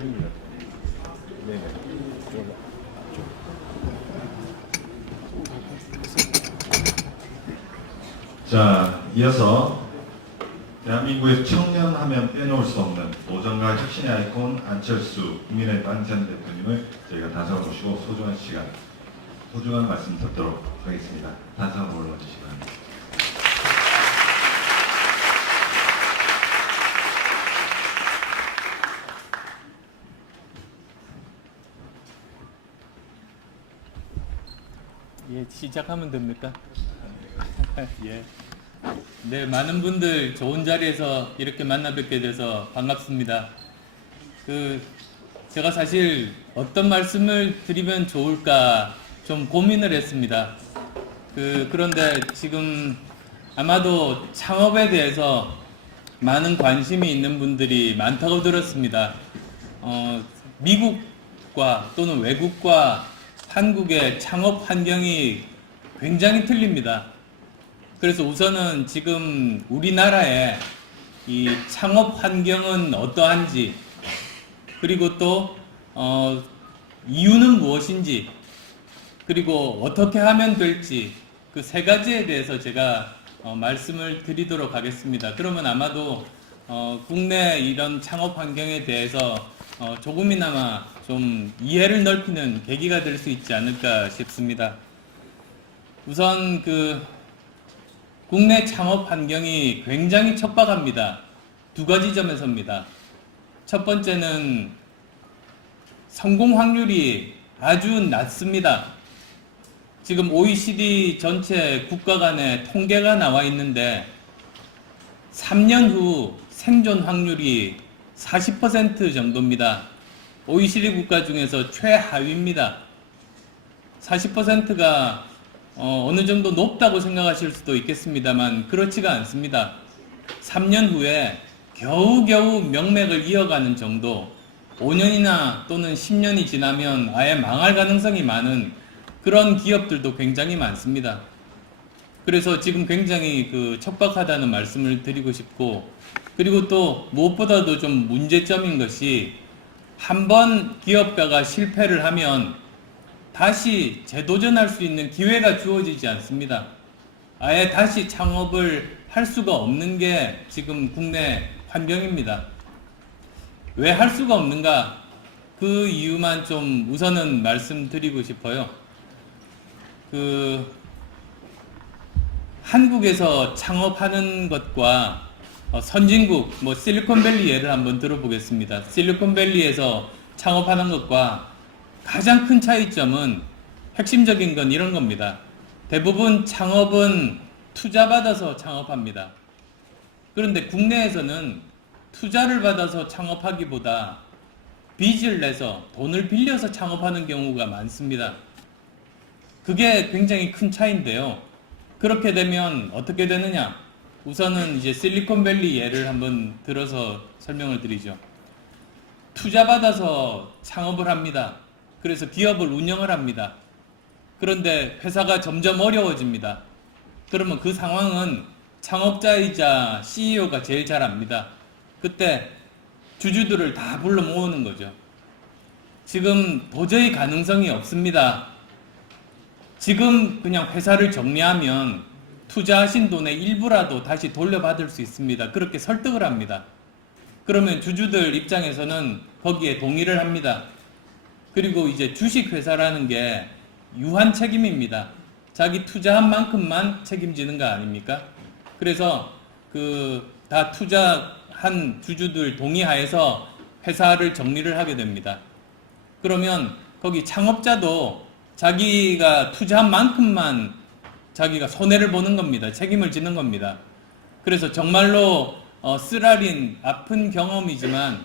네네. 자, 이어서 대한민국의 청년 하면 빼놓을 수 없는 도전과 혁신의 아이콘 안철수 국민의당 전 대표님을 저희가 단상을 모시고 소중한 말씀 듣도록 하겠습니다. 단상으로 올라주시기 바랍니다. 예, 시작하면 됩니까? 예. 네, 많은 분들 좋은 자리에서 이렇게 만나 뵙게 돼서 반갑습니다. 제가 사실 어떤 말씀을 드리면 좋을까 좀 고민을 했습니다. 그런데 지금 아마도 창업에 대해서 많은 관심이 있는 분들이 많다고 들었습니다. 미국과 또는 외국과 한국의 창업 환경이 굉장히 틀립니다. 그래서 우선은 지금 우리나라의 이 창업 환경은 어떠한지, 그리고 또 이유는 무엇인지, 그리고 어떻게 하면 될지, 그 세 가지에 대해서 제가 말씀을 드리도록 하겠습니다. 그러면 아마도 국내 이런 창업 환경에 대해서 조금이나마 좀 이해를 넓히는 계기가 될 수 있지 않을까 싶습니다. 우선 국내 창업 환경이 굉장히 척박합니다. 두 가지 점에서입니다. 첫 번째는 성공 확률이 아주 낮습니다. 지금 OECD 전체 국가 간의 통계가 나와 있는데 3년 후 생존 확률이 40% 정도입니다. OECD 국가 중에서 최하위입니다. 40%가 어느 정도 높다고 생각하실 수도 있겠습니다만 그렇지가 않습니다. 3년 후에 겨우겨우 명맥을 이어가는 정도, 5년이나 또는 10년이 지나면 아예 망할 가능성이 많은 그런 기업들도 굉장히 많습니다. 그래서 지금 굉장히 척박하다는 말씀을 드리고 싶고, 그리고 또 무엇보다도 좀 문제점인 것이 한번 기업가가 실패를 하면 다시 재도전할 수 있는 기회가 주어지지 않습니다. 아예 다시 창업을 할 수가 없는 게 지금 국내 환경입니다. 왜 할 수가 없는가? 그 이유만 좀 우선은 말씀드리고 싶어요. 한국에서 창업하는 것과 선진국, 실리콘밸리 예를 한번 들어보겠습니다. 실리콘밸리에서 창업하는 것과 가장 큰 차이점은, 핵심적인 건 이런 겁니다. 대부분 창업은 투자 받아서 창업합니다. 그런데 국내에서는 투자를 받아서 창업하기보다 빚을 내서 돈을 빌려서 창업하는 경우가 많습니다. 그게 굉장히 큰 차이인데요. 그렇게 되면 어떻게 되느냐? 우선은 이제 실리콘밸리 예를 한번 들어서 설명을 드리죠. 투자 받아서 창업을 합니다. 그래서 기업을 운영을 합니다. 그런데 회사가 점점 어려워집니다. 그러면 그 상황은 창업자이자 CEO가 제일 잘 압니다. 그때 주주들을 다 불러 모으는 거죠. 지금 도저히 가능성이 없습니다. 지금 그냥 회사를 정리하면 투자하신 돈의 일부라도 다시 돌려받을 수 있습니다. 그렇게 설득을 합니다. 그러면 주주들 입장에서는 거기에 동의를 합니다. 그리고 이제 주식회사라는 게 유한 책임입니다. 자기 투자한 만큼만 책임지는 거 아닙니까? 그래서 다 투자한 주주들 동의하에서 회사를 정리를 하게 됩니다. 그러면 거기 창업자도 자기가 투자한 만큼만 자기가 손해를 보는 겁니다. 책임을 지는 겁니다. 그래서 정말로 쓰라린 아픈 경험이지만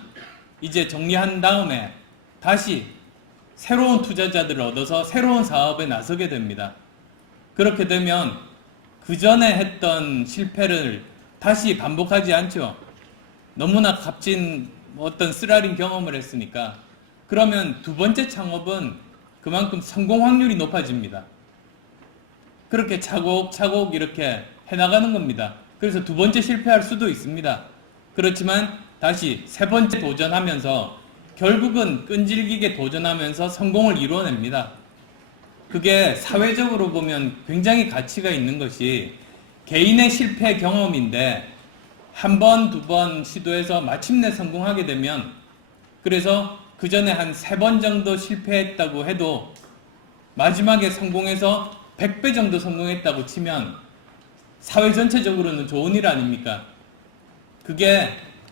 이제 정리한 다음에 다시 새로운 투자자들을 얻어서 새로운 사업에 나서게 됩니다. 그렇게 되면 그 전에 했던 실패를 다시 반복하지 않죠. 너무나 값진 어떤 쓰라린 경험을 했으니까. 그러면 두 번째 창업은 그만큼 성공 확률이 높아집니다. 그렇게 차곡차곡 이렇게 해나가는 겁니다. 그래서 두 번째 실패할 수도 있습니다. 그렇지만 다시 세 번째 도전하면서 결국은 끈질기게 도전하면서 성공을 이루어냅니다. 그게 사회적으로 보면 굉장히 가치가 있는 것이 개인의 실패 경험인데 한 번, 두 번 시도해서 마침내 성공하게 되면, 그래서 그 전에 한 3번 정도 실패했다고 해도 마지막에 성공해서 100배 정도 성공했다고 치면 사회 전체적으로는 좋은 일 아닙니까? 그게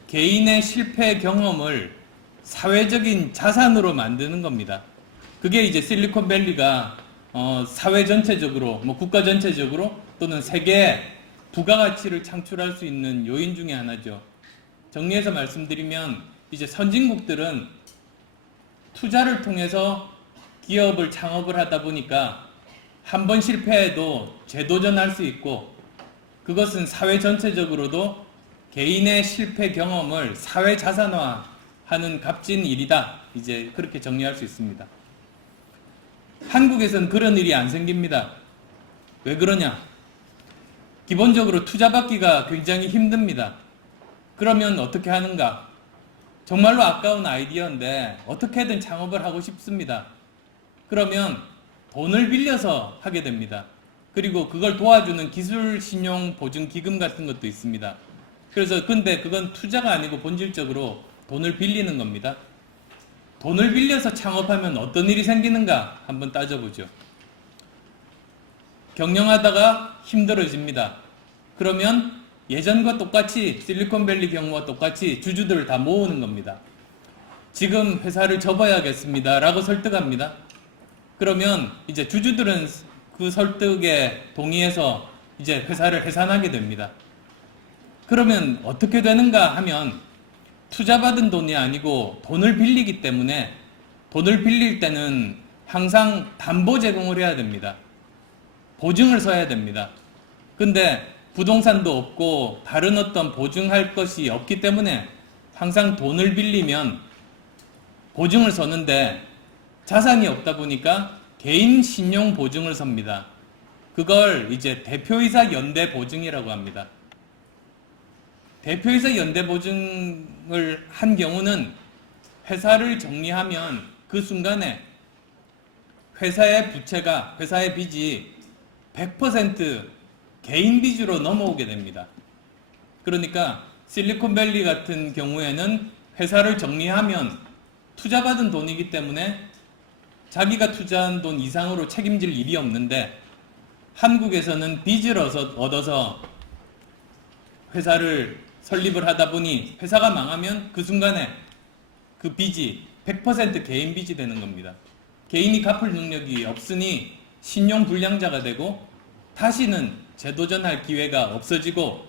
개인의 실패 경험을 사회적인 자산으로 만드는 겁니다. 그게 이제 실리콘밸리가 사회 전체적으로, 국가 전체적으로 또는 세계에 부가가치를 창출할 수 있는 요인 중에 하나죠. 정리해서 말씀드리면 이제 선진국들은 투자를 통해서 기업을 창업을 하다 보니까 한 번 실패해도 재도전할 수 있고, 그것은 사회 전체적으로도 개인의 실패 경험을 사회 자산화하는 값진 일이다. 이제 그렇게 정리할 수 있습니다. 한국에서는 그런 일이 안 생깁니다. 왜 그러냐? 기본적으로 투자받기가 굉장히 힘듭니다. 그러면 어떻게 하는가? 정말로 아까운 아이디어인데 어떻게든 창업을 하고 싶습니다. 그러면 돈을 빌려서 하게 됩니다. 그리고 그걸 도와주는 기술신용보증기금 같은 것도 있습니다. 그래서 근데 그건 투자가 아니고 본질적으로 돈을 빌리는 겁니다. 돈을 빌려서 창업하면 어떤 일이 생기는가 한번 따져보죠. 경영하다가 힘들어집니다. 그러면 예전과 똑같이 실리콘밸리 경우와 똑같이 주주들을 다 모으는 겁니다. 지금 회사를 접어야겠습니다 라고 설득합니다. 그러면 이제 주주들은 그 설득에 동의해서 이제 회사를 해산하게 됩니다. 그러면 어떻게 되는가 하면 투자받은 돈이 아니고 돈을 빌리기 때문에 돈을 빌릴 때는 항상 담보 제공을 해야 됩니다. 보증을 서야 됩니다. 근데 부동산도 없고 다른 어떤 보증할 것이 없기 때문에 항상 돈을 빌리면 보증을 서는데 자산이 없다 보니까 개인 신용 보증을 섭니다. 그걸 이제 대표이사 연대 보증이라고 합니다. 대표이사 연대 보증을 한 경우는 회사를 정리하면 그 순간에 회사의 부채가, 회사의 빚이 100% 개인 빚으로 넘어오게 됩니다. 그러니까 실리콘밸리 같은 경우에는 회사를 정리하면 투자받은 돈이기 때문에 자기가 투자한 돈 이상으로 책임질 일이 없는데, 한국에서는 빚을 얻어서 회사를 설립을 하다 보니 회사가 망하면 그 순간에 그 빚이 100% 개인 빚이 되는 겁니다. 개인이 갚을 능력이 없으니 신용불량자가 되고 다시는 재도전할 기회가 없어지고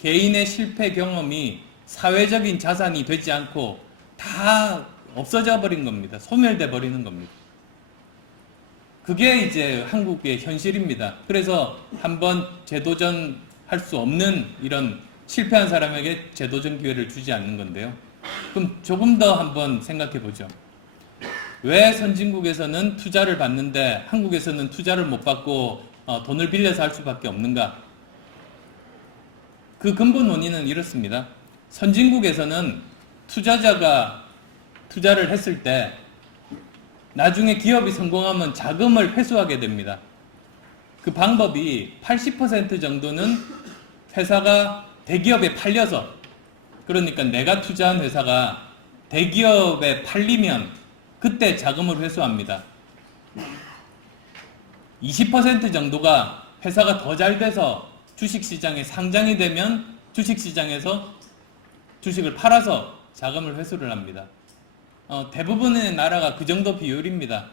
개인의 실패 경험이 사회적인 자산이 되지 않고 다 없어져 버린 겁니다. 소멸돼 버리는 겁니다. 그게 이제 한국의 현실입니다. 그래서 한번 재도전할 수 없는 이런 실패한 사람에게 재도전 기회를 주지 않는 건데요. 그럼 조금 더 한번 생각해 보죠. 왜 선진국에서는 투자를 받는데 한국에서는 투자를 못 받고 돈을 빌려서 할 수밖에 없는가? 그 근본 원인은 이렇습니다. 선진국에서는 투자자가 투자를 했을 때 나중에 기업이 성공하면 자금을 회수하게 됩니다. 그 방법이 80% 정도는 회사가 대기업에 팔려서, 그러니까 내가 투자한 회사가 대기업에 팔리면 그때 자금을 회수합니다. 20% 정도가 회사가 더 잘 돼서 주식시장에 상장이 되면 주식시장에서 주식을 팔아서 자금을 회수를 합니다. 대부분의 나라가 그 정도 비율입니다.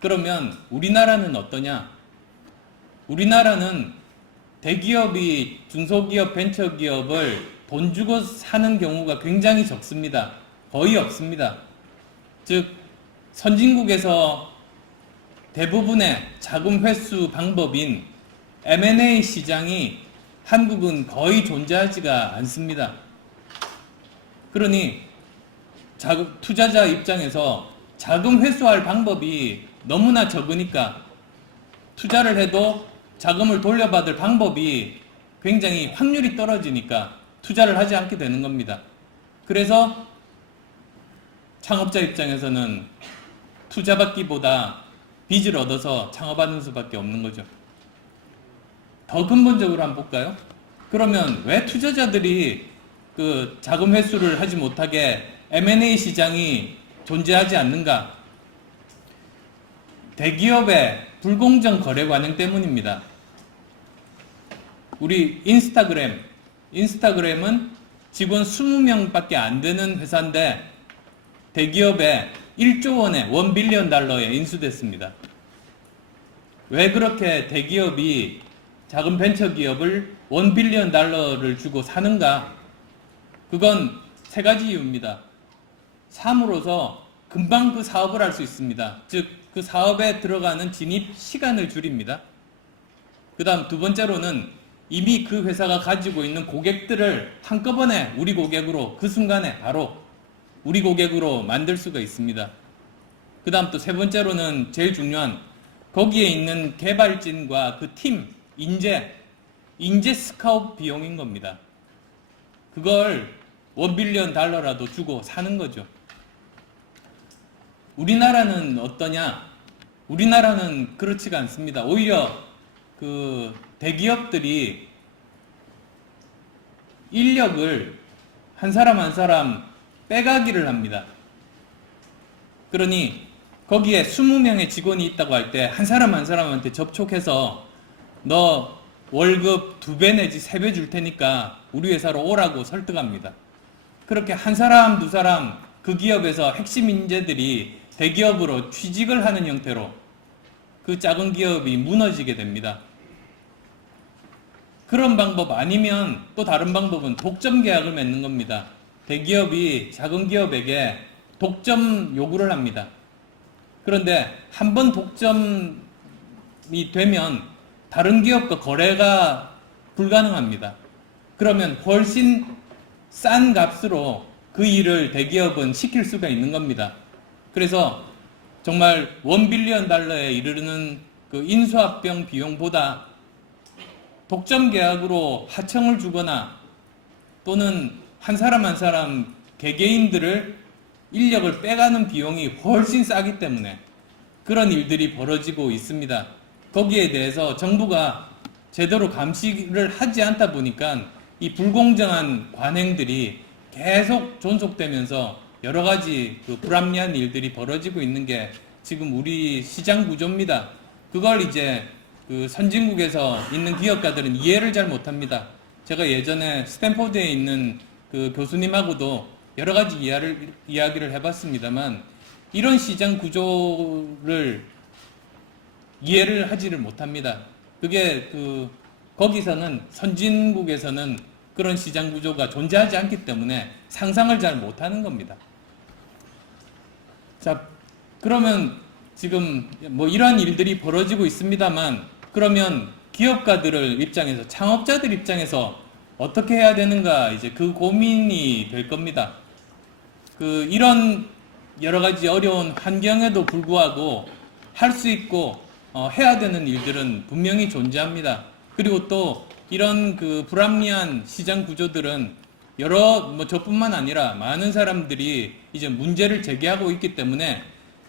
그러면 우리나라는 어떠냐? 우리나라는 대기업이 중소기업, 벤처기업을 돈 주고 사는 경우가 굉장히 적습니다. 거의 없습니다. 즉 선진국에서 대부분의 자금 회수 방법인 M&A 시장이 한국은 거의 존재하지가 않습니다. 그러니 투자자 입장에서 자금 회수할 방법이 너무나 적으니까 투자를 해도 자금을 돌려받을 방법이 굉장히 확률이 떨어지니까 투자를 하지 않게 되는 겁니다. 그래서 창업자 입장에서는 투자받기보다 빚을 얻어서 창업하는 수밖에 없는 거죠. 더 근본적으로 한번 볼까요? 그러면 왜 투자자들이 그 자금 회수를 하지 못하게 M&A 시장이 존재하지 않는가? 대기업의 불공정 거래 관행 때문입니다. 우리 인스타그램은 직원 20명밖에 안 되는 회사인데 대기업에 1조 원에 $1 빌리언 인수됐습니다. 왜 그렇게 대기업이 작은 벤처기업을 $1 빌리언을 주고 사는가? 그건 세 가지 이유입니다. 삼으로서 금방 그 사업을 할 수 있습니다. 즉, 그 사업에 들어가는 진입 시간을 줄입니다. 그 다음 두 번째로는 이미 그 회사가 가지고 있는 고객들을 한꺼번에 우리 고객으로 그 순간에 바로 우리 고객으로 만들 수가 있습니다. 그 다음 또 세 번째로는 제일 중요한 거기에 있는 개발진과 그 팀, 인재 스카웃 비용인 겁니다. 그걸 $1 빌리언라도 주고 사는 거죠. 우리나라는 어떠냐? 우리나라는 그렇지가 않습니다. 오히려 그 대기업들이 인력을 한 사람 한 사람 빼가기를 합니다. 그러니 거기에 20명의 직원이 있다고 할 때 한 사람 한 사람한테 접촉해서 너 월급 2배 내지 3배 줄 테니까 우리 회사로 오라고 설득합니다. 그렇게 한 사람 두 사람 그 기업에서 핵심 인재들이 대기업으로 취직을 하는 형태로 그 작은 기업이 무너지게 됩니다. 그런 방법 아니면 또 다른 방법은 독점 계약을 맺는 겁니다. 대기업이 작은 기업에게 독점 요구를 합니다. 그런데 한 번 독점이 되면 다른 기업과 거래가 불가능합니다. 그러면 훨씬 싼 값으로 그 일을 대기업은 시킬 수가 있는 겁니다. 그래서 정말 $1 빌리언에 이르는 그 인수합병 비용보다 독점 계약으로 하청을 주거나 또는 한 사람 한 사람 개개인들을 인력을 빼가는 비용이 훨씬 싸기 때문에 그런 일들이 벌어지고 있습니다. 거기에 대해서 정부가 제대로 감시를 하지 않다 보니까 이 불공정한 관행들이 계속 존속되면서 여러 가지 그 불합리한 일들이 벌어지고 있는 게 지금 우리 시장 구조입니다. 그걸 이제 그 선진국에서 있는 기업가들은 이해를 잘 못합니다. 제가 예전에 스탠포드에 있는 그 교수님하고도 여러 가지 이야기를 해봤습니다만 이런 시장 구조를 이해를 하지를 못합니다. 그게 그 거기서는 선진국에서는 그런 시장 구조가 존재하지 않기 때문에 상상을 잘 못하는 겁니다. 자, 그러면 지금 뭐 이러한 일들이 벌어지고 있습니다만 그러면 기업가들 입장에서 창업자들 입장에서 어떻게 해야 되는가 이제 그 고민이 될 겁니다. 그 이런 여러 가지 어려운 환경에도 불구하고 할 수 있고 해야 되는 일들은 분명히 존재합니다. 그리고 또 이런 그 불합리한 시장 구조들은 뭐 저뿐만 아니라 많은 사람들이 이제 문제를 제기하고 있기 때문에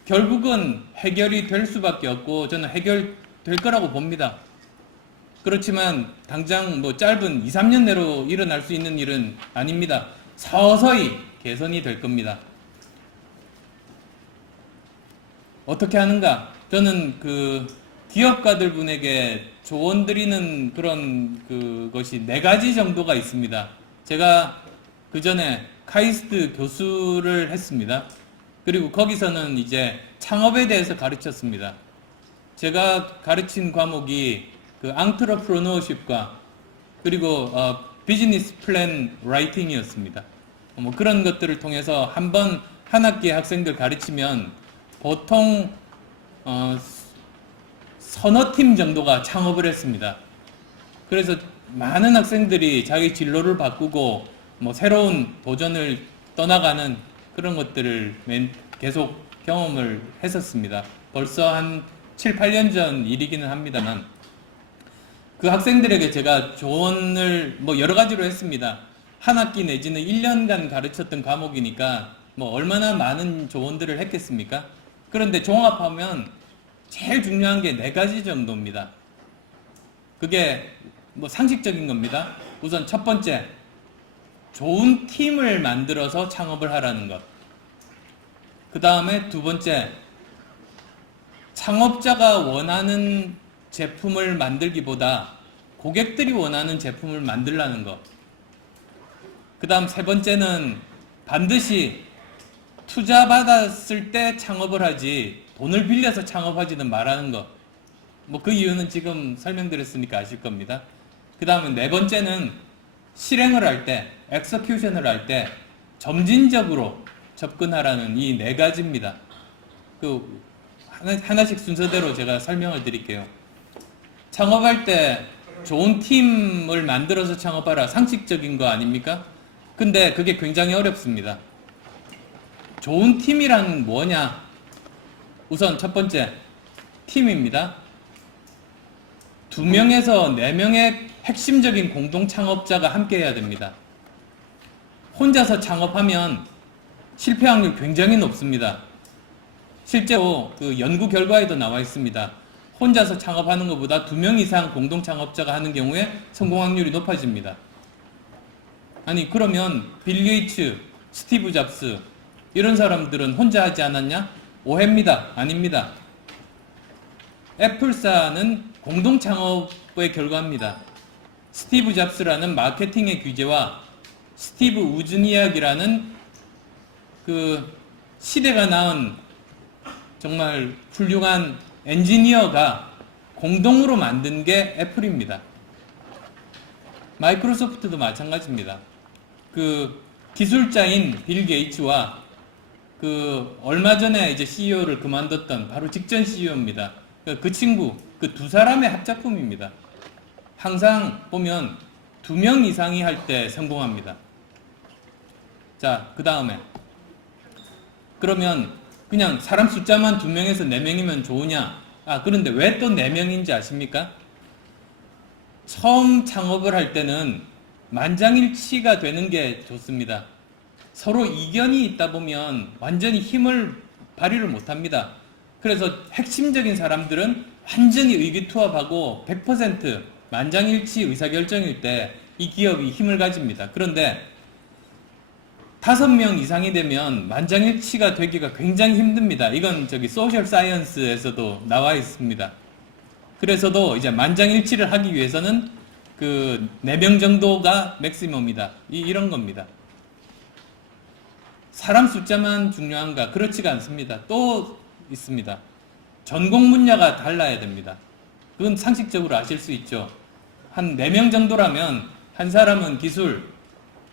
결국은 해결이 될 수밖에 없고 저는 해결될 거라고 봅니다. 그렇지만 당장 뭐 짧은 2, 3년 내로 일어날 수 있는 일은 아닙니다. 서서히 개선이 될 겁니다. 어떻게 하는가? 저는 그 기업가들 분에게 조언 드리는 그런 그것이 4가지 정도가 있습니다. 제가 그 전에 카이스트 교수를 했습니다. 그리고 거기서는 이제 창업에 대해서 가르쳤습니다. 제가 가르친 과목이 그 앙트러프로너십과 그리고 비즈니스 플랜 라이팅이었습니다. 뭐 그런 것들을 통해서 한 학기에 학생들 가르치면 보통 서너 팀 정도가 창업을 했습니다. 그래서 많은 학생들이 자기 진로를 바꾸고 뭐 새로운 도전을 떠나가는 그런 것들을 계속 경험을 했었습니다. 벌써 한 7, 8년 전 일이기는 합니다만 그 학생들에게 제가 조언을 뭐 여러 가지로 했습니다. 한 학기 내지는 1년간 가르쳤던 과목이니까 뭐 얼마나 많은 조언들을 했겠습니까? 그런데 종합하면 제일 중요한 게 4가지 정도입니다. 그게 뭐 상식적인 겁니다. 우선 첫 번째, 좋은 팀을 만들어서 창업을 하라는 것. 그 다음에 두 번째, 창업자가 원하는 제품을 만들기보다 고객들이 원하는 제품을 만들라는 것. 그 다음 세 번째는 반드시 투자 받았을 때 창업을 하지 돈을 빌려서 창업하지는 말하는 것. 뭐 그 이유는 지금 설명드렸으니까 아실 겁니다. 그 다음에 네 번째는 실행을 할 때, 엑서큐션을 할 때 점진적으로 접근하라는 이 4가지입니다. 그 하나씩 순서대로 제가 설명을 드릴게요. 창업할 때 좋은 팀을 만들어서 창업하라, 상식적인 거 아닙니까? 근데 그게 굉장히 어렵습니다. 좋은 팀이란 뭐냐? 우선 첫 번째, 팀입니다. 2명에서 4명의 핵심적인 공동 창업자가 함께 해야 됩니다. 혼자서 창업하면 실패 확률 굉장히 높습니다. 실제로 그 연구 결과에도 나와 있습니다. 혼자서 창업하는 것보다 2명 이상 공동 창업자가 하는 경우에 성공 확률이 높아집니다. 아니 그러면 빌 게이츠, 스티브 잡스 이런 사람들은 혼자 하지 않았냐? 오해입니다. 아닙니다. 애플사는 공동 창업의 결과입니다. 스티브 잡스라는 마케팅의 귀재와 스티브 우즈니악이라는 그 시대가 낳은 정말 훌륭한 엔지니어가 공동으로 만든 게 애플입니다. 마이크로소프트도 마찬가지입니다. 그 기술자인 빌 게이츠와 그 얼마 전에 이제 CEO를 그만뒀던 바로 직전 CEO입니다. 그 친구, 그 두 사람의 합작품입니다. 항상 보면 2명 이상이 할 때 성공합니다. 자, 그 다음에 그러면 그냥 사람 숫자만 2명에서 4명이면 좋으냐? 아, 그런데 왜 또 4명인지 아십니까? 처음 창업을 할 때는 만장일치가 되는 게 좋습니다. 서로 이견이 있다 보면 완전히 힘을 발휘를 못합니다. 그래서 핵심적인 사람들은 완전히 의기투합하고 100% 만장일치 의사결정일 때 이 기업이 힘을 가집니다. 그런데 5명 이상이 되면 만장일치가 되기가 굉장히 힘듭니다. 이건 저기 소셜 사이언스에서도 나와 있습니다. 그래서도 이제 만장일치를 하기 위해서는 그 4명 정도가 맥시멈이다. 이런 겁니다. 사람 숫자만 중요한가? 그렇지가 않습니다. 또 있습니다. 전공 분야가 달라야 됩니다. 그건 상식적으로 아실 수 있죠. 한 4명 정도라면 한 사람은 기술,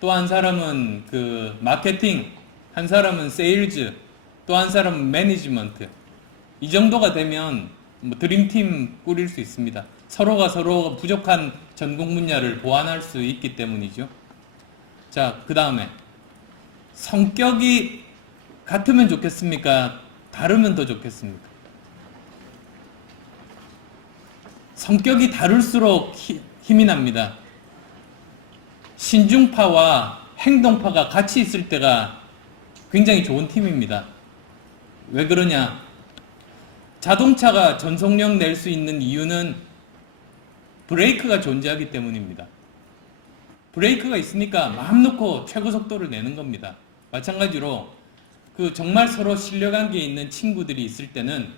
또 한 사람은 그 마케팅, 한 사람은 세일즈, 또 한 사람은 매니지먼트. 이 정도가 되면 뭐 드림팀 꾸릴 수 있습니다. 서로가 부족한 전공 분야를 보완할 수 있기 때문이죠. 자, 그 다음에 성격이 같으면 좋겠습니까? 다르면 더 좋겠습니까? 성격이 다를수록 힘이 납니다. 신중파와 행동파가 같이 있을 때가 굉장히 좋은 팀입니다. 왜 그러냐? 자동차가 전속력 낼 수 있는 이유는 브레이크가 존재하기 때문입니다. 브레이크가 있으니까 마음 놓고 최고 속도를 내는 겁니다. 마찬가지로 그 정말 서로 신뢰관계에 있는 친구들이 있을 때는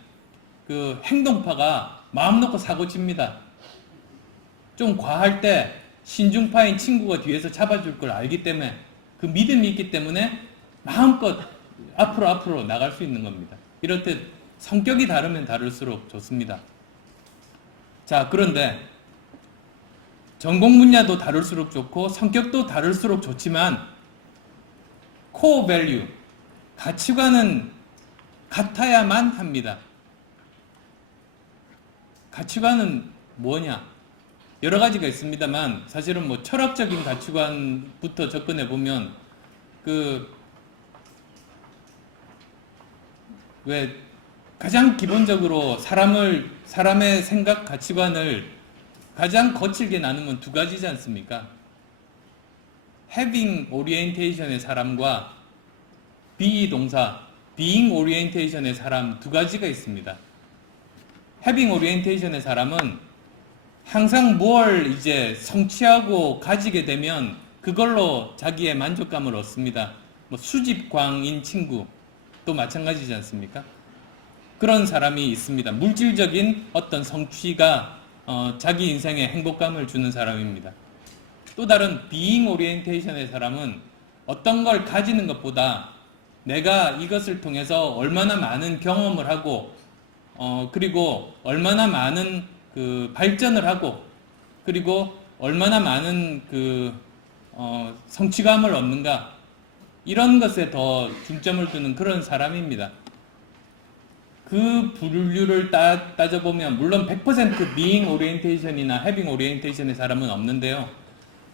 그 행동파가 마음 놓고 사고 칩니다. 좀 과할 때 신중파인 친구가 뒤에서 잡아줄 걸 알기 때문에 그 믿음이 있기 때문에 마음껏 앞으로 나갈 수 있는 겁니다. 이렇듯 성격이 다르면 다를수록 좋습니다. 자, 그런데 전공 분야도 다를수록 좋고 성격도 다를수록 좋지만 코어 밸류, 가치관은 같아야만 합니다. 가치관은 뭐냐? 여러 가지가 있습니다만 사실은 뭐 철학적인 가치관부터 접근해 보면 왜 가장 기본적으로 사람의 생각 가치관을 가장 거칠게 나누면 2가지지 않습니까? having orientation의 사람과 be 동사 being orientation의 사람 두 가지가 있습니다. having orientation의 사람은 항상 뭘 이제 성취하고 가지게 되면 그걸로 자기의 만족감을 얻습니다. 뭐 수집광인 친구도 마찬가지지 않습니까? 그런 사람이 있습니다. 물질적인 어떤 성취가 자기 인생에 행복감을 주는 사람입니다. 또 다른 being orientation의 사람은 어떤 걸 가지는 것보다 내가 이것을 통해서 얼마나 많은 경험을 하고 그리고 얼마나 많은 그 발전을 하고 그리고 얼마나 많은 그 성취감을 얻는가 이런 것에 더 중점을 두는 그런 사람입니다. 그 분류를 따져보면 물론 100% being orientation이나 having orientation의 사람은 없는데요.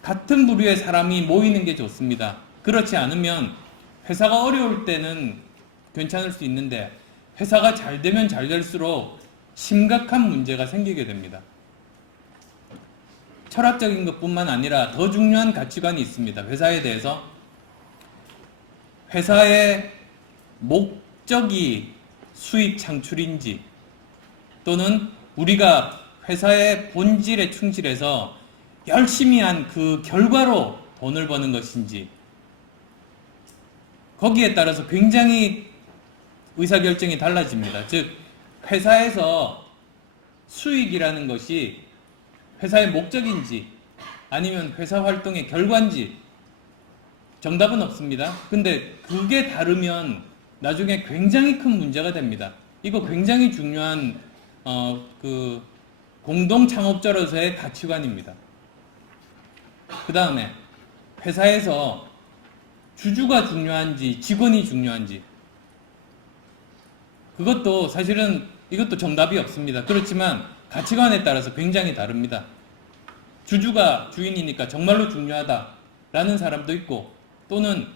같은 부류의 사람이 모이는 게 좋습니다. 그렇지 않으면 회사가 어려울 때는 괜찮을 수 있는데 회사가 잘 되면 잘 될수록 심각한 문제가 생기게 됩니다. 철학적인 것뿐만 아니라 더 중요한 가치관이 있습니다. 회사에 대해서. 회사의 목적이 수익 창출인지 또는 우리가 회사의 본질에 충실해서 열심히 한 그 결과로 돈을 버는 것인지 거기에 따라서 굉장히 의사결정이 달라집니다. 즉 회사에서 수익이라는 것이 회사의 목적인지 아니면 회사 활동의 결과인지 정답은 없습니다. 근데 그게 다르면 나중에 굉장히 큰 문제가 됩니다. 이거 굉장히 중요한 그 공동 창업자로서의 가치관입니다. 그 다음에 회사에서 주주가 중요한지 직원이 중요한지 그것도 사실은 이것도 정답이 없습니다. 그렇지만 가치관에 따라서 굉장히 다릅니다. 주주가 주인이니까 정말로 중요하다라는 사람도 있고 또는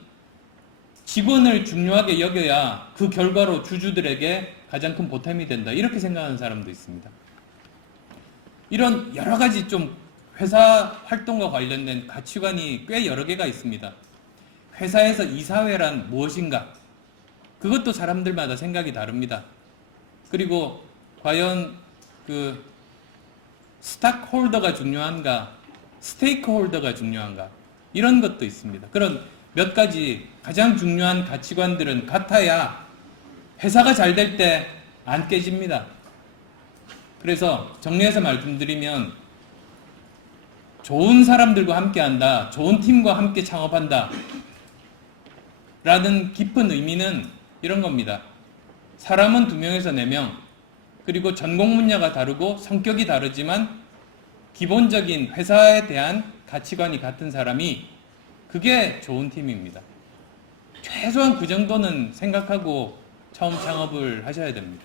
직원을 중요하게 여겨야 그 결과로 주주들에게 가장 큰 보탬이 된다 이렇게 생각하는 사람도 있습니다. 이런 여러 가지 좀 회사 활동과 관련된 가치관이 꽤 여러 개가 있습니다. 회사에서 이사회란 무엇인가? 그것도 사람들마다 생각이 다릅니다. 그리고 과연 그 스탁홀더가 중요한가? 스테이크홀더가 중요한가? 이런 것도 있습니다. 그런 몇 가지 가장 중요한 가치관들은 같아야 회사가 잘 될 때 안 깨집니다. 그래서 정리해서 말씀드리면 좋은 사람들과 함께 한다, 좋은 팀과 함께 창업한다 라는 깊은 의미는 이런 겁니다. 사람은 2명에서 4명, 그리고 전공 분야가 다르고 성격이 다르지만 기본적인 회사에 대한 가치관이 같은 사람이 그게 좋은 팀입니다. 최소한 그 정도는 생각하고 처음 창업을 하셔야 됩니다.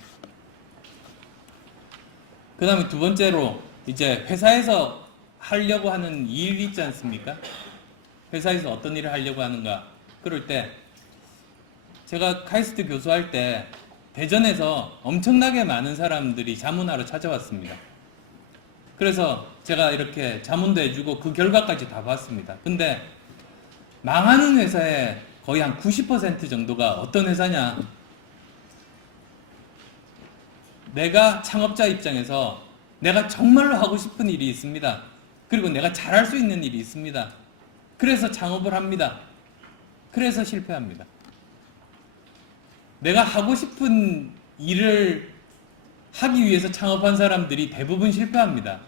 그 다음에 두 번째로 이제 회사에서 하려고 하는 일 있지 않습니까? 회사에서 어떤 일을 하려고 하는가? 그럴 때 제가 카이스트 교수할 때 대전에서 엄청나게 많은 사람들이 자문하러 찾아왔습니다. 그래서 제가 이렇게 자문도 해주고 그 결과까지 다 봤습니다. 근데 망하는 회사의 거의 한 90% 정도가 어떤 회사냐? 내가 창업자 입장에서 내가 정말로 하고 싶은 일이 있습니다. 그리고 내가 잘할 수 있는 일이 있습니다. 그래서 창업을 합니다. 그래서 실패합니다. 내가 하고 싶은 일을 하기 위해서 창업한 사람들이 대부분 실패합니다.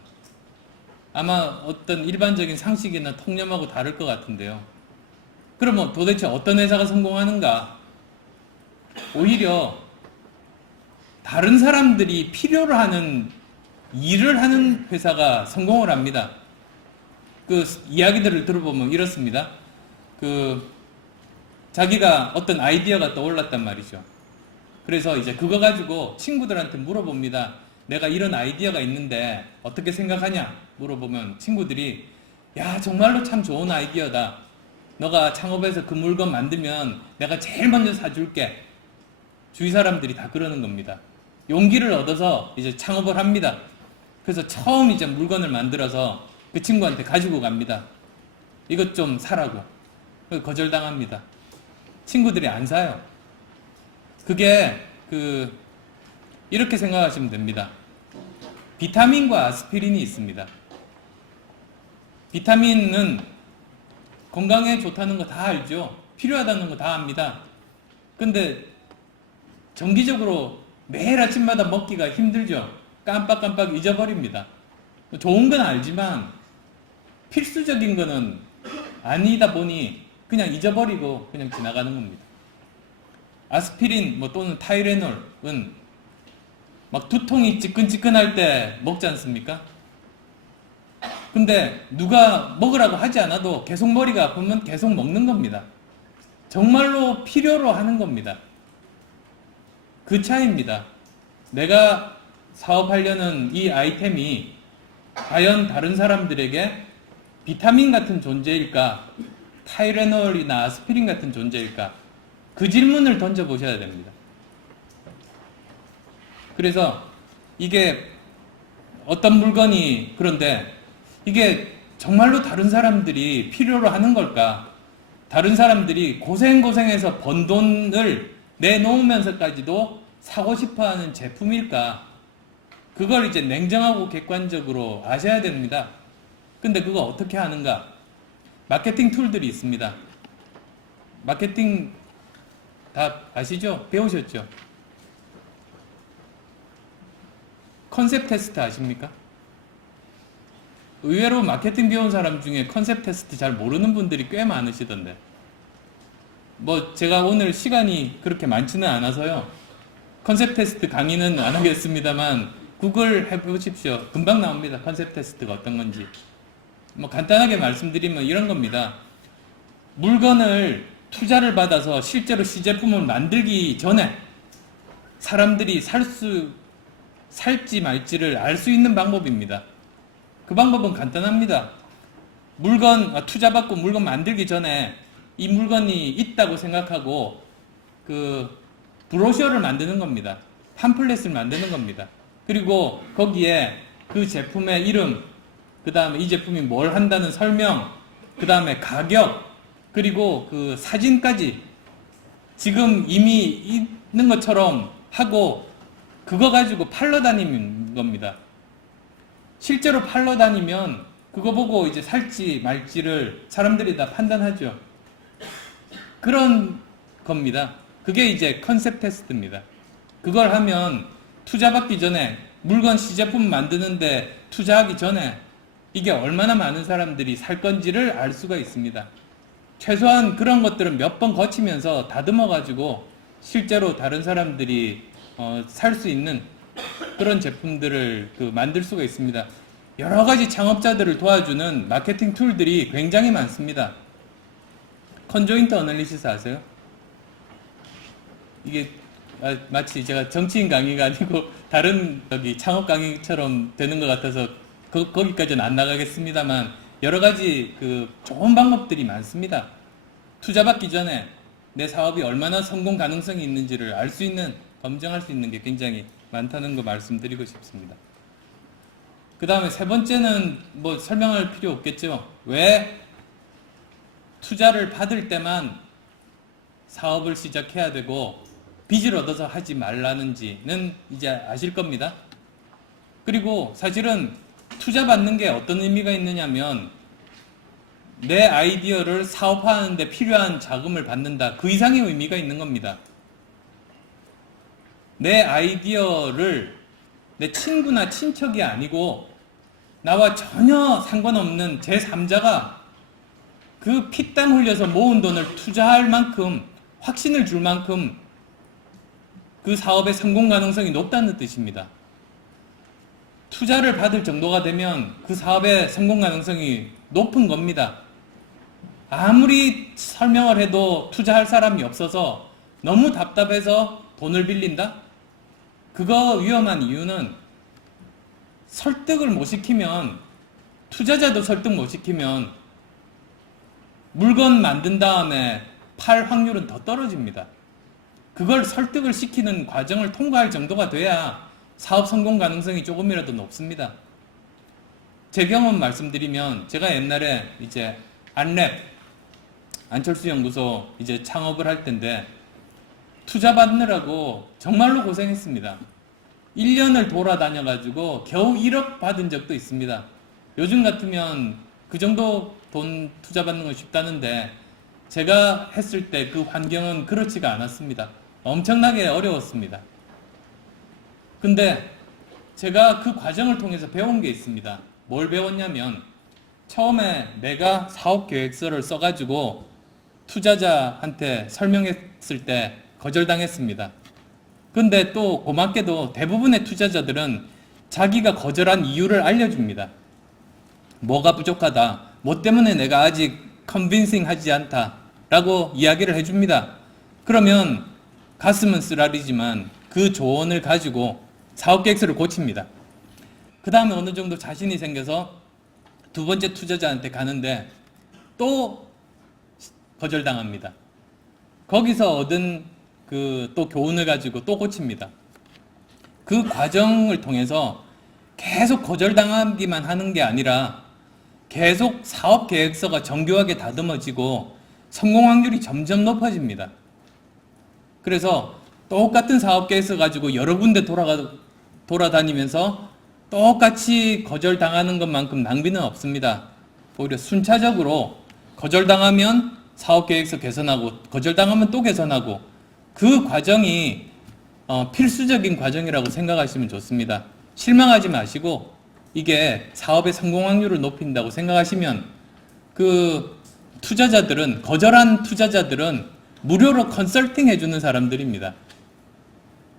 아마 어떤 일반적인 상식이나 통념하고 다를 것 같은데요. 그러면 도대체 어떤 회사가 성공하는가? 오히려 다른 사람들이 필요로 하는 일을 하는 회사가 성공을 합니다. 그 이야기들을 들어보면 이렇습니다. 자기가 어떤 아이디어가 떠올랐단 말이죠. 그래서 이제 그거 가지고 친구들한테 물어봅니다. 내가 이런 아이디어가 있는데 어떻게 생각하냐? 물어보면 친구들이 야, 정말로 참 좋은 아이디어다. 너가 창업해서 그 물건 만들면 내가 제일 먼저 사줄게. 주위 사람들이 다 그러는 겁니다. 용기를 얻어서 이제 창업을 합니다. 그래서 처음 이제 물건을 만들어서 그 친구한테 가지고 갑니다. 이것 좀 사라고. 거절당합니다. 친구들이 안 사요. 그게 이렇게 생각하시면 됩니다. 비타민과 아스피린이 있습니다. 비타민은 건강에 좋다는 거 다 알죠. 필요하다는 거 다 압니다. 근데 정기적으로 매일 아침마다 먹기가 힘들죠. 깜빡깜빡 잊어버립니다. 좋은 건 알지만 필수적인 거는 아니다 보니 그냥 잊어버리고 그냥 지나가는 겁니다. 아스피린 또는 타이레놀은 막 두통이 찌끈찌끈할 때 먹지 않습니까? 근데 누가 먹으라고 하지 않아도 계속 머리가 아프면 계속 먹는 겁니다. 정말로 필요로 하는 겁니다. 그 차이입니다. 내가 사업하려는 이 아이템이 과연 다른 사람들에게 비타민 같은 존재일까? 타이레놀이나 아스피린 같은 존재일까? 그 질문을 던져보셔야 됩니다. 그래서 이게 어떤 물건이 그런데 이게 정말로 다른 사람들이 필요로 하는 걸까? 다른 사람들이 고생고생해서 번 돈을 내놓으면서까지도 사고 싶어 하는 제품일까? 그걸 이제 냉정하고 객관적으로 아셔야 됩니다. 근데 그거 어떻게 하는가? 마케팅 툴들이 있습니다. 마케팅 다 아시죠? 배우셨죠? 컨셉 테스트 아십니까? 의외로 마케팅 배운 사람 중에 컨셉 테스트 잘 모르는 분들이 꽤 많으시던데. 제가 오늘 시간이 그렇게 많지는 않아서요. 컨셉 테스트 강의는 안 하겠습니다만 구글 해보십시오. 금방 나옵니다. 컨셉 테스트가 어떤 건지. 간단하게 말씀드리면 이런 겁니다. 물건을 투자를 받아서 실제로 시제품을 만들기 전에 사람들이 살지 말지를 알 수 있는 방법입니다. 그 방법은 간단합니다. 투자받고 물건 만들기 전에 이 물건이 있다고 생각하고 브로셔를 만드는 겁니다. 팜플렛을 만드는 겁니다. 그리고 거기에 그 제품의 이름, 그 다음에 이 제품이 뭘 한다는 설명, 그 다음에 가격, 그리고 그 사진까지 지금 이미 있는 것처럼 하고 그거 가지고 팔러 다니는 겁니다. 실제로 팔러 다니면 그거 보고 이제 살지 말지를 사람들이 다 판단하죠. 그런 겁니다. 그게 이제 컨셉 테스트입니다. 그걸 하면 투자받기 전에 물건 시제품 만드는데 투자하기 전에 이게 얼마나 많은 사람들이 살 건지를 알 수가 있습니다. 최소한 그런 것들은 몇 번 거치면서 다듬어 가지고 실제로 다른 사람들이 살 수 있는 그런 제품들을 만들 수가 있습니다. 여러 가지 창업자들을 도와주는 마케팅 툴들이 굉장히 많습니다. 컨조인트 어널리시스 아세요? 이게 마치 제가 정치인 강의가 아니고 다른 창업 강의처럼 되는 것 같아서 거기까지는 안 나가겠습니다만 여러 가지 좋은 방법들이 많습니다. 투자받기 전에 내 사업이 얼마나 성공 가능성이 있는지를 알 수 있는, 검증할 수 있는 게 굉장히 많다는 거 말씀드리고 싶습니다. 그 다음에 세 번째는 설명할 필요 없겠죠. 왜 투자를 받을 때만 사업을 시작해야 되고 빚을 얻어서 하지 말라는지는 이제 아실 겁니다. 그리고 사실은 투자 받는 게 어떤 의미가 있느냐면 내 아이디어를 사업화하는 데 필요한 자금을 받는다. 그 이상의 의미가 있는 겁니다. 내 아이디어를 내 친구나 친척이 아니고 나와 전혀 상관없는 제3자가 그 피땀 흘려서 모은 돈을 투자할 만큼 확신을 줄 만큼 그 사업의 성공 가능성이 높다는 뜻입니다. 투자를 받을 정도가 되면 그 사업의 성공 가능성이 높은 겁니다. 아무리 설명을 해도 투자할 사람이 없어서 너무 답답해서 돈을 빌린다? 그거 위험한 이유는 설득을 못 시키면, 투자자도 설득 못 시키면 물건 만든 다음에 팔 확률은 더 떨어집니다. 그걸 설득을 시키는 과정을 통과할 정도가 돼야 사업 성공 가능성이 조금이라도 높습니다. 제 경험 말씀드리면 제가 옛날에 이제 안랩 안철수 연구소 이제 창업을 할 텐데 투자 받느라고 정말로 고생했습니다. 1년을 돌아다녀가지고 겨우 1억 받은 적도 있습니다. 요즘 같으면 그 정도 돈 투자 받는 건 쉽다는데 제가 했을 때 그 환경은 그렇지가 않았습니다. 엄청나게 어려웠습니다. 근데 제가 그 과정을 통해서 배운 게 있습니다. 뭘 배웠냐면 처음에 내가 사업 계획서를 써가지고 투자자한테 설명했을 때 거절당했습니다. 근데 또 고맙게도 대부분의 투자자들은 자기가 거절한 이유를 알려줍니다. 뭐가 부족하다, 뭐 때문에 내가 아직 컨빈싱 하지 않다 라고 이야기를 해줍니다. 그러면 가슴은 쓰라리지만 그 조언을 가지고 사업 계획서를 고칩니다. 그 다음에 어느 정도 자신이 생겨서 두 번째 투자자한테 가는데 또 거절당합니다. 거기서 얻은 그 또 교훈을 가지고 또 고칩니다. 그 과정을 통해서 계속 거절당하기만 하는 게 아니라 계속 사업 계획서가 정교하게 다듬어지고 성공 확률이 점점 높아집니다. 그래서 똑같은 사업 계획서 가지고 여러 군데 돌아다니면서 똑같이 거절당하는 것만큼 낭비는 없습니다. 오히려 순차적으로 거절당하면 사업 계획서 개선하고 거절당하면 또 개선하고 그 과정이 필수적인 과정이라고 생각하시면 좋습니다. 실망하지 마시고 이게 사업의 성공 확률을 높인다고 생각하시면 그 투자자들은 거절한 투자자들은 무료로 컨설팅 해주는 사람들입니다.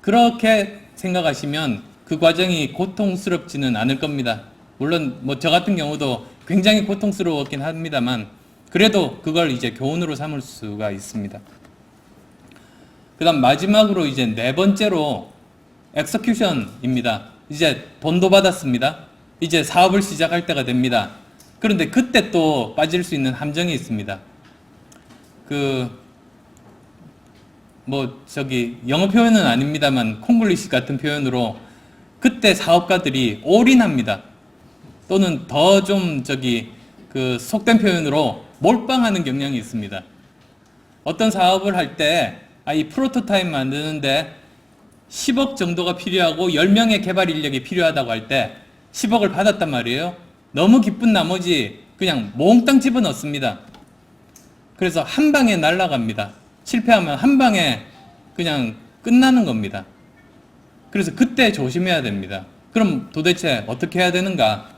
그렇게 생각하시면 그 과정이 고통스럽지는 않을 겁니다. 물론 뭐 저 같은 경우도 굉장히 고통스러웠긴 합니다만 그래도 그걸 이제 교훈으로 삼을 수가 있습니다. 그 다음 마지막으로 이제 네 번째로 엑서큐션입니다. 이제 돈도 받았습니다. 이제 사업을 시작할 때가 됩니다. 그런데 그때 또 빠질 수 있는 함정이 있습니다. 영어 표현은 아닙니다만 콩글리시 같은 표현으로 그때 사업가들이 올인합니다. 또는 더 좀 속된 표현으로 몰빵하는 경향이 있습니다. 어떤 사업을 할 때 이 프로토타입 만드는데 10억 정도가 필요하고 10명의 개발 인력이 필요하다고 할 때 10억을 받았단 말이에요. 너무 기쁜 나머지 그냥 몽땅 집어넣습니다. 그래서 한 방에 날아갑니다. 실패하면 한 방에 그냥 끝나는 겁니다. 그래서 그때 조심해야 됩니다. 그럼 도대체 어떻게 해야 되는가?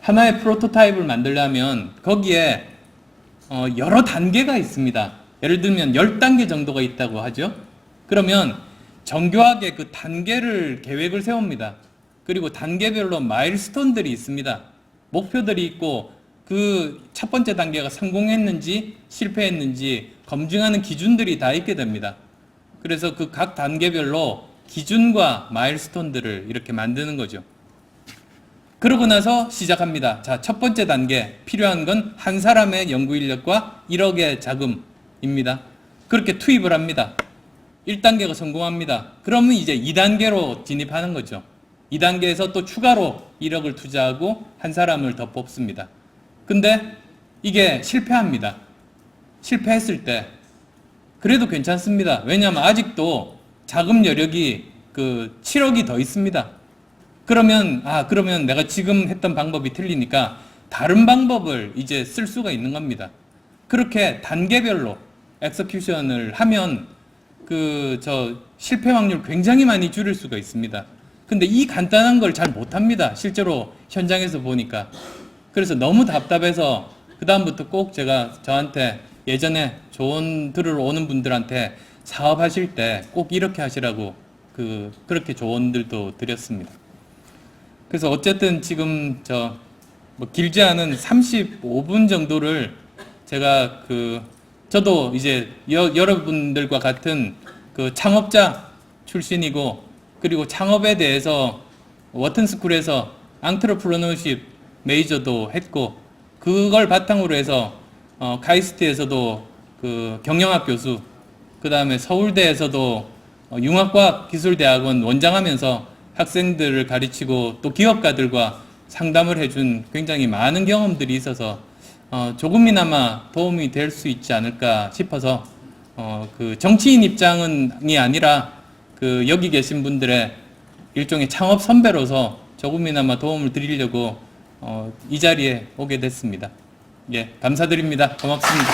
하나의 프로토타입을 만들려면 거기에 여러 단계가 있습니다. 예를 들면 10단계 정도가 있다고 하죠. 그러면 정교하게 그 단계를 계획을 세웁니다. 그리고 단계별로 마일스톤들이 있습니다. 목표들이 있고 그 첫 번째 단계가 성공했는지 실패했는지 검증하는 기준들이 다 있게 됩니다. 그래서 그 각 단계별로 기준과 마일스톤들을 이렇게 만드는 거죠. 그러고 나서 시작합니다. 자, 첫 번째 단계 필요한 건 한 사람의 연구 인력과 1억의 자금입니다. 그렇게 투입을 합니다. 1단계가 성공합니다. 그러면 이제 2단계로 진입하는 거죠. 2단계에서 또 추가로 1억을 투자하고 한 사람을 더 뽑습니다. 근데 이게 실패합니다. 실패했을 때 그래도 괜찮습니다. 왜냐하면 아직도 자금 여력이 7억이 더 있습니다. 그러면 내가 지금 했던 방법이 틀리니까 다른 방법을 이제 쓸 수가 있는 겁니다. 그렇게 단계별로 엑서큐션을 하면 실패 확률 굉장히 많이 줄일 수가 있습니다. 근데 이 간단한 걸 잘 못합니다. 실제로 현장에서 보니까. 그래서 너무 답답해서 그 다음부터 꼭 제가 저한테 예전에 조언 들으러 오는 분들한테 사업하실 때 꼭 이렇게 하시라고 그렇게 조언들도 드렸습니다. 그래서 어쨌든 지금 길지 않은 35분 정도를 제가 저도 이제 여러분들과 같은 창업자 출신이고 그리고 창업에 대해서 워튼스쿨에서 앙트러프러너십 메이저도 했고 그걸 바탕으로 해서 카이스트에서도 경영학 교수 그 다음에 서울대에서도 융합과학기술대학원 원장하면서 학생들을 가르치고 또 기업가들과 상담을 해준 굉장히 많은 경험들이 있어서 조금이나마 도움이 될 수 있지 않을까 싶어서 그 정치인 입장이 아니라 그 여기 계신 분들의 일종의 창업 선배로서 조금이나마 도움을 드리려고 이 자리에 오게 됐습니다. 예, 감사드립니다. 고맙습니다.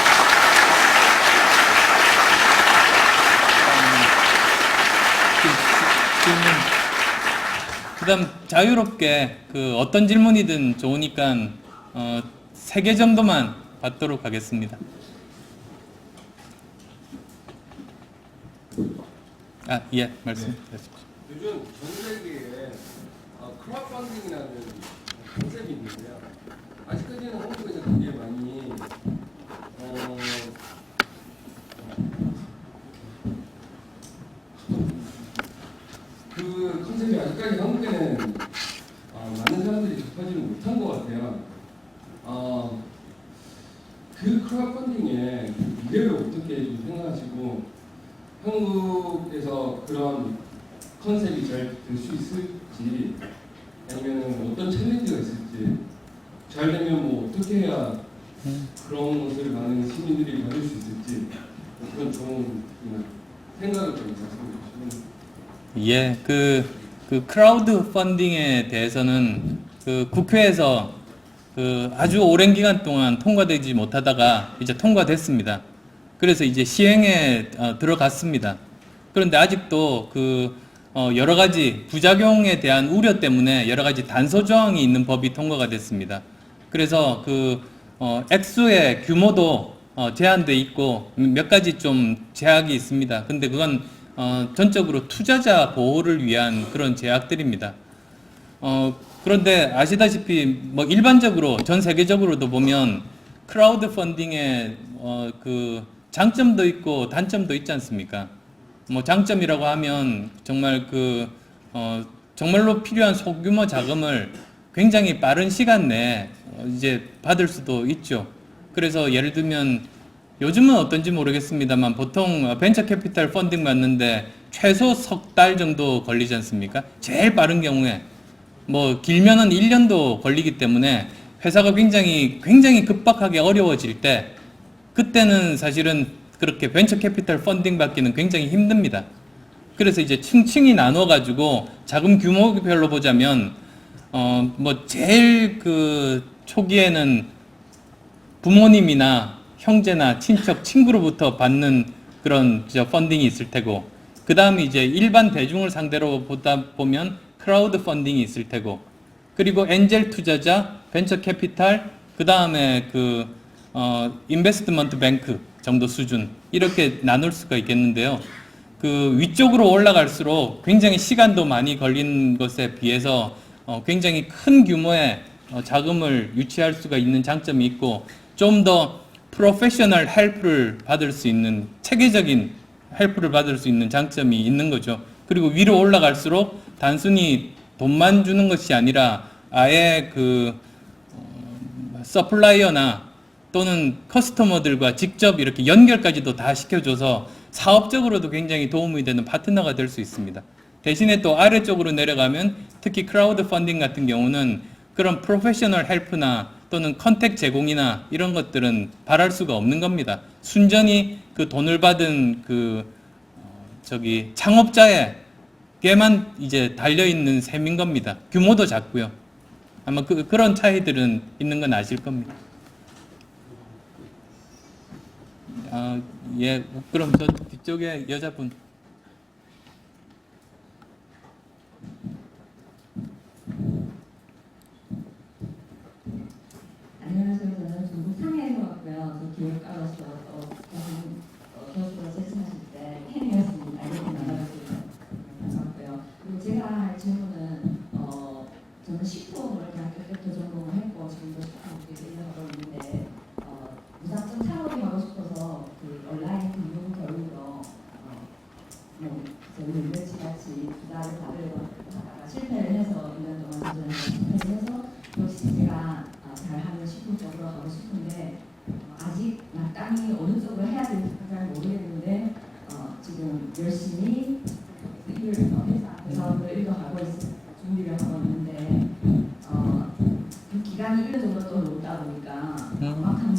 그다음 자유롭게 그 어떤 질문이든 좋으니까 3개 정도만 받도록 하겠습니다. 예, 말씀하십시오. 요즘 전 세계에 크라우드펀딩이라는 컨셉이 있는데요. 아직까지는 한국에서 굉장히 많이 그 컨셉이 아직까지 한국에는 많은 사람들이 접하지를 못한 것 같아요. 그 크라우드펀딩의 미래를 어떻게 좀 생각하시고 한국에서 그런 컨셉이 잘 될 수 있을지 아니면 어떤 챌린지가 있을지 잘 되면 뭐 어떻게 해야 그런 것을 많은 시민들이 받을 수 있을지 그런 좋은 생각을 좀 말씀해 주시면. 예, 그 크라우드 펀딩에 대해서는 그 국회에서 그 아주 오랜 기간 동안 통과되지 못하다가 이제 통과됐습니다. 그래서 이제 시행에 들어갔습니다. 그런데 아직도 그 여러 가지 부작용에 대한 우려 때문에 여러 가지 단서 조항이 있는 법이 통과가 됐습니다. 그래서 그 액수의 규모도 제한돼 있고 몇 가지 좀 제약이 있습니다. 근데 그건 전적으로 투자자 보호를 위한 그런 제약들입니다. 그런데 아시다시피 뭐 일반적으로 전 세계적으로도 보면 크라우드 펀딩의 그 장점도 있고 단점도 있지 않습니까? 뭐 장점이라고 하면 정말 정말로 필요한 소규모 자금을 굉장히 빠른 시간 내에 이제 받을 수도 있죠. 그래서 예를 들면 요즘은 어떤지 모르겠습니다만 보통 벤처 캐피탈 펀딩 받는데 최소 석 달 정도 걸리지 않습니까? 제일 빠른 경우에 뭐 길면은 1년도 걸리기 때문에 회사가 굉장히 급박하게 어려워질 때 그때는 사실은 그렇게 벤처 캐피탈 펀딩 받기는 굉장히 힘듭니다. 그래서 이제 층층이 나눠 가지고 자금 규모별로 보자면 뭐 제일 그 초기에는 부모님이나 형제나 친척, 친구로부터 받는 그런 펀딩이 있을 테고, 그 다음에 이제 일반 대중을 상대로 보다 보면 크라우드 펀딩이 있을 테고, 그리고 엔젤 투자자, 벤처 캐피탈, 그 다음에 인베스트먼트 뱅크 정도 수준, 이렇게 나눌 수가 있겠는데요. 그 위쪽으로 올라갈수록 굉장히 시간도 많이 걸린 것에 비해서 굉장히 큰 규모의 자금을 유치할 수가 있는 장점이 있고, 좀 더 프로페셔널 헬프를 받을 수 있는, 체계적인 헬프를 받을 수 있는 장점이 있는 거죠. 그리고 위로 올라갈수록 단순히 돈만 주는 것이 아니라 아예 서플라이어나 또는 커스터머들과 직접 이렇게 연결까지도 다 시켜줘서 사업적으로도 굉장히 도움이 되는 파트너가 될 수 있습니다. 대신에 또 아래쪽으로 내려가면 특히 크라우드 펀딩 같은 경우는 그런 프로페셔널 헬프나 또는 컨택 제공이나 이런 것들은 바랄 수가 없는 겁니다. 순전히 그 돈을 받은 창업자에게만 이제 달려있는 셈인 겁니다. 규모도 작고요. 아마 그런 차이들은 있는 건 아실 겁니다. 예, 그럼 저 뒤쪽에 여자분. 안녕하세요. 저는 중국 상해에서 왔고요. 저 기획가로서 교수로 세팅하실 때 팬이었습니다. 이렇게 나가봤습니다. 반갑고요. 그리고 제가 할 질문은 저는 식품을 대학교 때부터 전공을 했고 지금도 식품업계에서 일하고 있는데 무작정 창업이 하고 싶어서 그 온라인 금융 교육으로 저희 universi 같이 투자를 받으려고 하다가 실패를 해서 1년 동안 도전해서 실패를 해서 역시 제가 잘하는 식품 쪽으로 가고 싶은데 아직 마땅히 어느 쪽으로 해야 될지 잘 모르겠는데 지금 열심히 회사원으로 일도 준비를 하고 있는데 그 기간이 1년 정도 또 넘다 보니까 막막한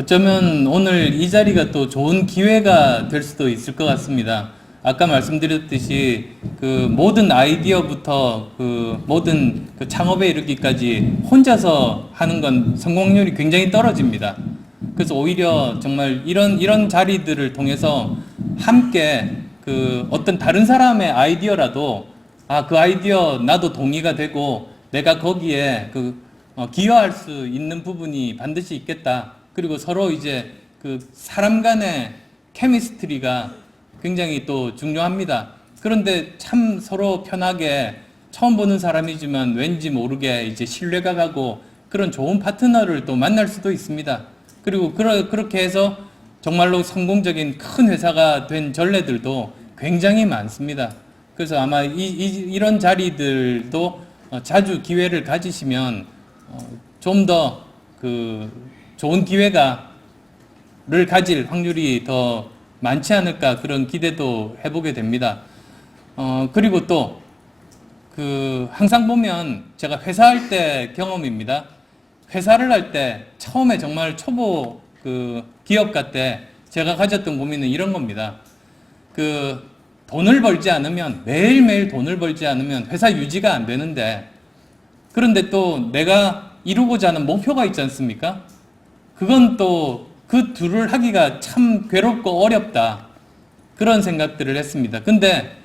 어쩌면 오늘 이 자리가 또 좋은 기회가 될 수도 있을 것 같습니다. 아까 말씀드렸듯이 그 모든 아이디어부터 그 모든 그 창업에 이르기까지 혼자서 하는 건 성공률이 굉장히 떨어집니다. 그래서 오히려 정말 이런 자리들을 통해서 함께 그 어떤 다른 사람의 아이디어라도 그 아이디어 나도 동의가 되고 내가 거기에 기여할 수 있는 부분이 반드시 있겠다. 그리고 서로 이제 그 사람 간의 케미스트리가 굉장히 또 중요합니다. 그런데 참 서로 편하게 처음 보는 사람이지만 왠지 모르게 이제 신뢰가 가고 그런 좋은 파트너를 또 만날 수도 있습니다. 그리고 그렇게 해서 정말로 성공적인 큰 회사가 된 전례들도 굉장히 많습니다. 그래서 아마 이런 자리들도 자주 기회를 가지시면 좀 더 그 좋은 기회를 가질 확률이 더 많지 않을까 그런 기대도 해보게 됩니다. 그리고 또 항상 보면 제가 회사할 때 경험입니다. 회사를 할 때 처음에 정말 초보 기업가 때 제가 가졌던 고민은 이런 겁니다. 돈을 벌지 않으면 매일매일 돈을 벌지 않으면 회사 유지가 안 되는데 그런데 또 내가 이루고자 하는 목표가 있지 않습니까? 그건 또 그 둘을 하기가 참 괴롭고 어렵다. 그런 생각들을 했습니다. 근데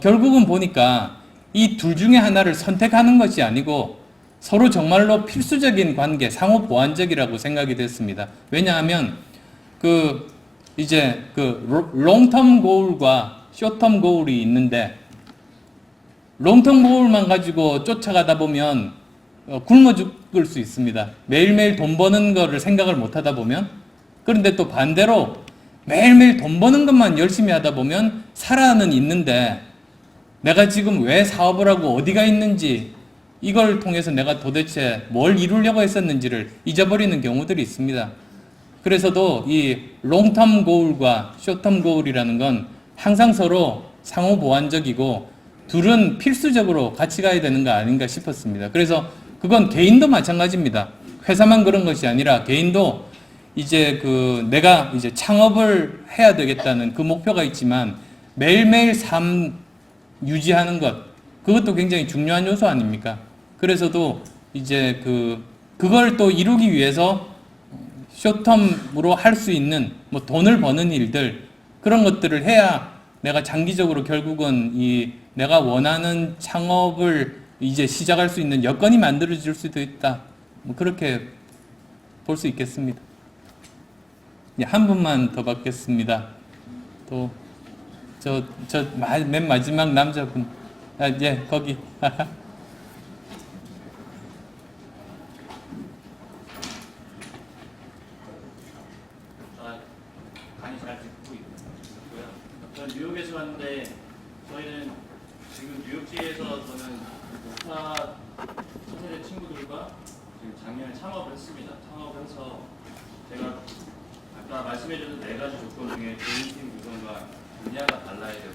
결국은 보니까 이 둘 중에 하나를 선택하는 것이 아니고 서로 정말로 필수적인 관계, 상호 보완적이라고 생각이 됐습니다. 왜냐하면 이제 롱텀 고울과 숏텀 고울이 있는데 롱텀 고울만 가지고 쫓아가다 보면 굶어 죽을 수 있습니다. 매일매일 돈 버는 거를 생각을 못 하다 보면. 그런데 또 반대로 매일매일 돈 버는 것만 열심히 하다 보면 살아는 있는데 내가 지금 왜 사업을 하고 어디가 있는지 이걸 통해서 내가 도대체 뭘 이루려고 했었는지를 잊어버리는 경우들이 있습니다. 그래서도 이 롱텀 고울과 숏텀 고울이라는 건 항상 서로 상호 보완적이고 둘은 필수적으로 같이 가야 되는 거 아닌가 싶었습니다. 그래서 그건 개인도 마찬가지입니다. 회사만 그런 것이 아니라 개인도 이제 내가 이제 창업을 해야 되겠다는 그 목표가 있지만 매일매일 삶 유지하는 것 그것도 굉장히 중요한 요소 아닙니까? 그래서도 이제 그걸 또 이루기 위해서 숏텀으로 할 수 있는 뭐 돈을 버는 일들 그런 것들을 해야 내가 장기적으로 결국은 내가 원하는 창업을 이제 시작할 수 있는 여건이 만들어질 수도 있다. 뭐 그렇게 볼 수 있겠습니다. 한 분만 더 받겠습니다. 또 맨 마지막 남자분. 예, 거기. 많이 잘 듣고 있고요. 저는 뉴욕에서 왔는데 저희는 지금 뉴욕지에서 저는 목사 세대 친구들과 지금 작년에 창업을 했습니다. 창업을 해서 제가 아까 말씀해주신 4가지 조건 중에 개인팀 구성과 분야가 달라야 되고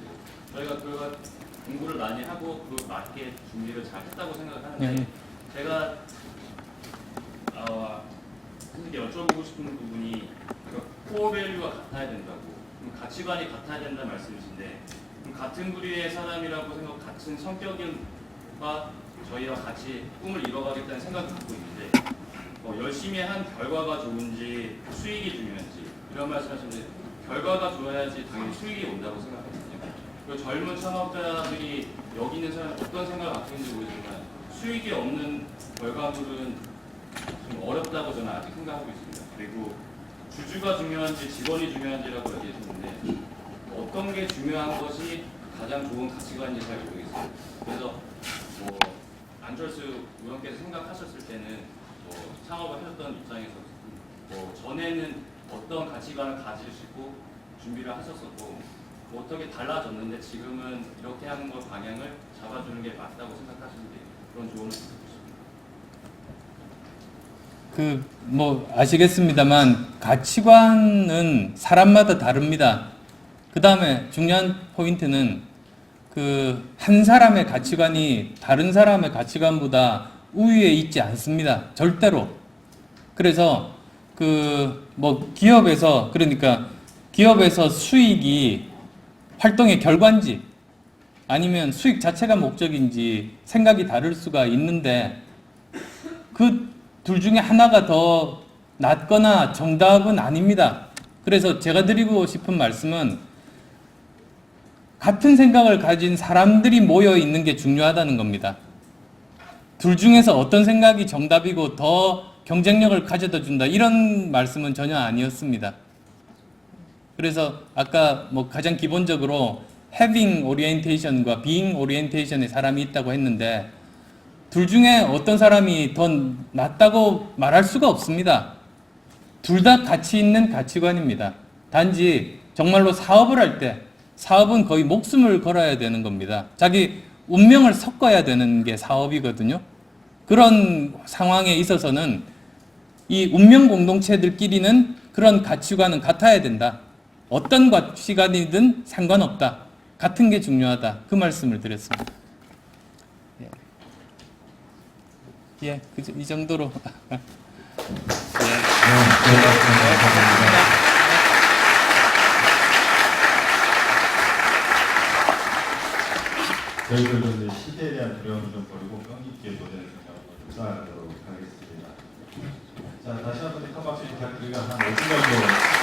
저희가 그걸 공부를 많이 하고 그 맞게 준비를 잘 했다고 생각을 하는데 제가 선생님께 여쭤보고 싶은 부분이 코어 밸류가 같아야 된다고 가치관이 같아야 된다는 말씀이신데 같은 부류의 사람이라고 생각 같은 성격과 저희와 같이 꿈을 이뤄가겠다는 생각을 갖고 있는데 열심히 한 결과가 좋은지 수익이 중요한지 이런 말씀하시는데 결과가 좋아야지 당연히 수익이 온다고 생각하거든요. 그리고 젊은 창업자들이 여기 있는 사람이 어떤 생각을 갖고 있는지 모르지만 수익이 없는 결과물은 좀 어렵다고 저는 아직 생각하고 있습니다. 그리고 주주가 중요한지 직원이 중요한지라고 얘기했는데 어떤 게 중요한 것이 가장 좋은 가치관인지 잘 모르겠어요. 그래서 안철수 의원께서 생각하셨을 때는 창업을 하셨던 입장에서 전에는 어떤 가치관을 가지시고 준비를 하셨었고 어떻게 달라졌는데 지금은 이렇게 하는 걸 방향을 잡아주는 게 맞다고 생각하시는데 그런 조언을 듣고 싶습니다. 아시겠습니다만 가치관은 사람마다 다릅니다. 그 다음에 중요한 포인트는 한 사람의 가치관이 다른 사람의 가치관보다 우위에 있지 않습니다. 절대로. 그래서 뭐 기업에서 그러니까 기업에서 수익이 활동의 결과인지 아니면 수익 자체가 목적인지 생각이 다를 수가 있는데 그 둘 중에 하나가 더 낫거나 정답은 아닙니다. 그래서 제가 드리고 싶은 말씀은 같은 생각을 가진 사람들이 모여 있는 게 중요하다는 겁니다. 둘 중에서 어떤 생각이 정답이고 더 경쟁력을 가져다 준다 이런 말씀은 전혀 아니었습니다. 그래서 아까 뭐 가장 기본적으로 having orientation과 being orientation의 사람이 있다고 했는데 둘 중에 어떤 사람이 더 낫다고 말할 수가 없습니다. 둘 다 가치 있는 가치관입니다. 단지 정말로 사업을 할 때 사업은 거의 목숨을 걸어야 되는 겁니다. 자기 운명을 섞어야 되는 게 사업이거든요. 그런 상황에 있어서는 이 운명 공동체들끼리는 그런 가치관은 같아야 된다. 어떤 가치관이든 상관없다. 같은 게 중요하다. 그 말씀을 드렸습니다. 예, 이 정도로. 예. 저희들도 이제 시대에 대한 두려움을 좀 버리고 끈기 있게 도전의 생각으로 묵상하도록 하겠습니다. 자, 다시 한번 큰 박수 부탁드리고 한 5분 정도